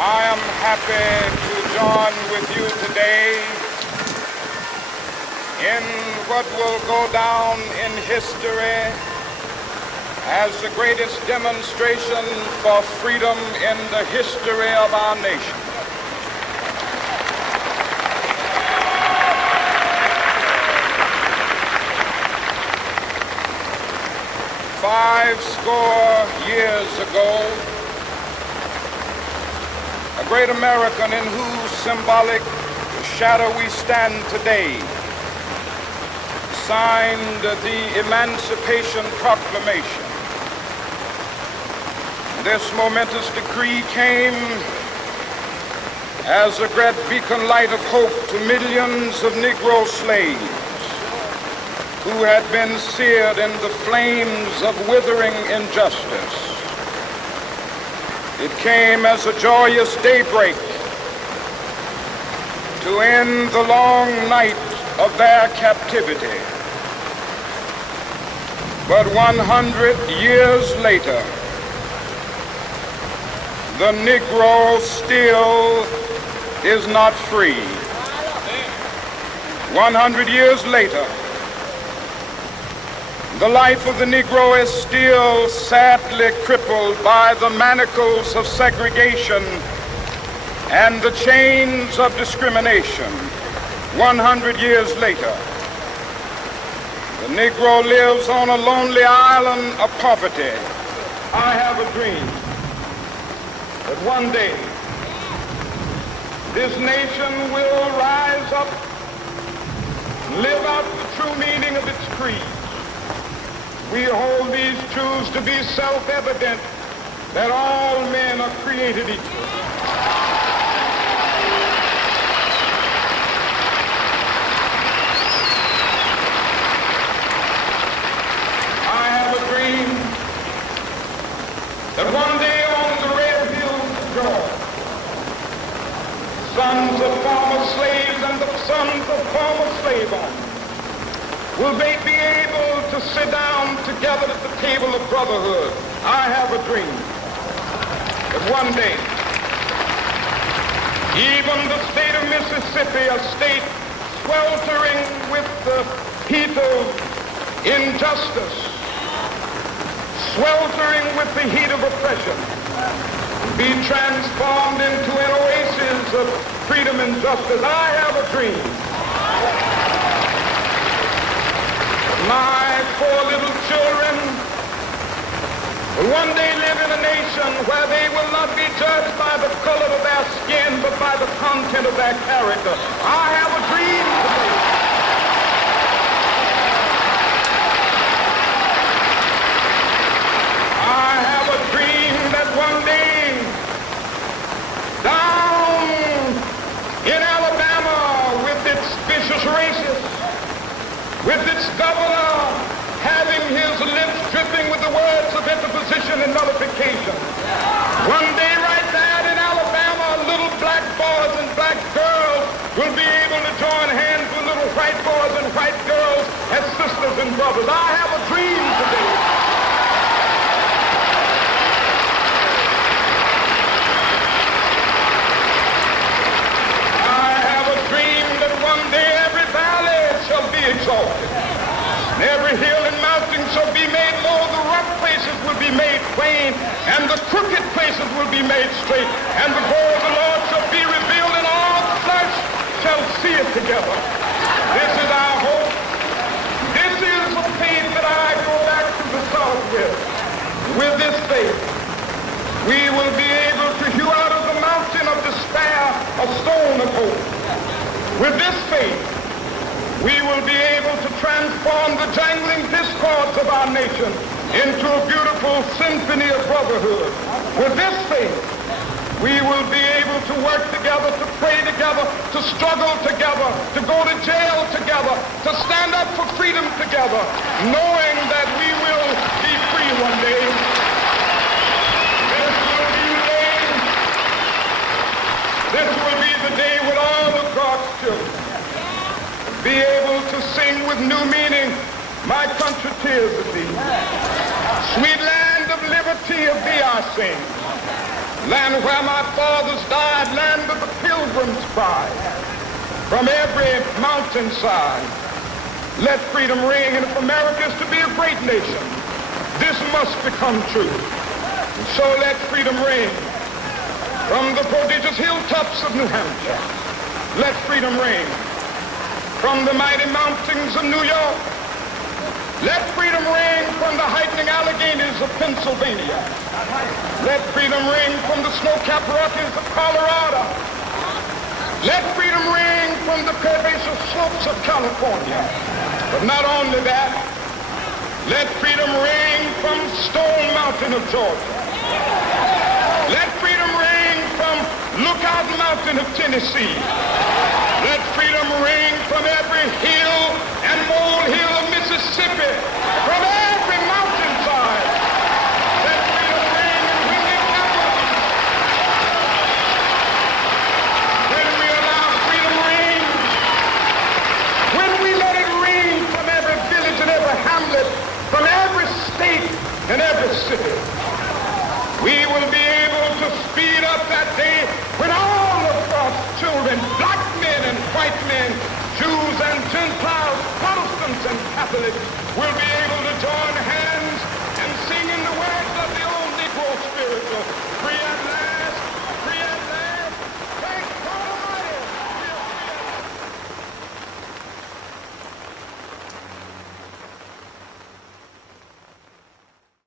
I am happy to join with you today in what will go down in history as the greatest demonstration for freedom in the history of our nation. Fivescore years ago, a great American in whose symbolic shadow we stand today signed the Emancipation Proclamation. This momentous decree came as a great beacon light of hope to millions of Negro slaves who had been seared in the flames of withering injustice. It came as a joyous daybreak to end the long night of their captivity. But 100 years later, the Negro still is not free. 100 years later, the life of the Negro is still sadly crippled by the manacles of segregation and the chains of discrimination. 100 years later, the Negro lives on a lonely island of poverty. I have a dream that one day this nation will rise up, live out the true meaning of its creed. We hold these truths to be self-evident, that all men are created equal. I have a dream that one day on the red hills of Georgia, sons of former slaves and the sons of former slave owners will they be able to sit down together at the table of brotherhood. I have a dream that one day, even the state of Mississippi, a state sweltering with the heat of injustice, sweltering with the heat of oppression, be transformed into an oasis of freedom and justice. I have a dream. My four little children will one day live in a nation where they will not be judged by the color of their skin, but by the content of their character. I have a dream today. I have a dream that one day down in Alabama with its vicious racists, with its governor having his lips dripping with the words of interposition and nullification. One day right there in Alabama, little black boys and black girls will be able to join hands with little white boys and white girls as sisters and brothers. I have a dream today. I have a dream that one day every valley shall be exalted, and every hill and mountain shall be made low. The rough places will be made plain, and the crooked places will be made straight, and the glory of the Lord shall be revealed, and all flesh shall see it together. This is our hope. This is the faith that I go back to the South with. With this faith, we will be able to hew out of the mountain of despair a stone of hope. With this faith, we will be able to transform the jangling discords of our nation into a beautiful symphony of brotherhood. With this faith, we will be able to work together, to pray together, to struggle together, to go to jail together, to stand up for freedom together, knowing that we will be free one day. This will be the day when all of God's children be able to sing with new meaning, my country tears of thee. Sweet land of liberty of thee I sing. land where my fathers died, land of the pilgrim's pride. From every mountainside, let freedom ring. And if America is to be a great nation, this must become true. And so let freedom ring. From the prodigious hilltops of New Hampshire, let freedom ring. From the mighty mountains of New York, let freedom ring. From the heightening Alleghenies of Pennsylvania, let freedom ring. From the snow-capped Rockies of Colorado, let freedom ring. From the curvaceous slopes of California. But not only that, let freedom ring from Stone Mountain of Georgia. Let freedom ring from Lookout Mountain of Tennessee. Let freedom ring from every hill and molehill of Mississippi, from every mountainside. Let freedom ring when the capital. When we allow freedom ring, when we let it ring from every village and every hamlet, from every state and every city, we will be able to speed up that day when all of us children, black men and white men, Jews and Gentiles, Protestants and Catholics, will be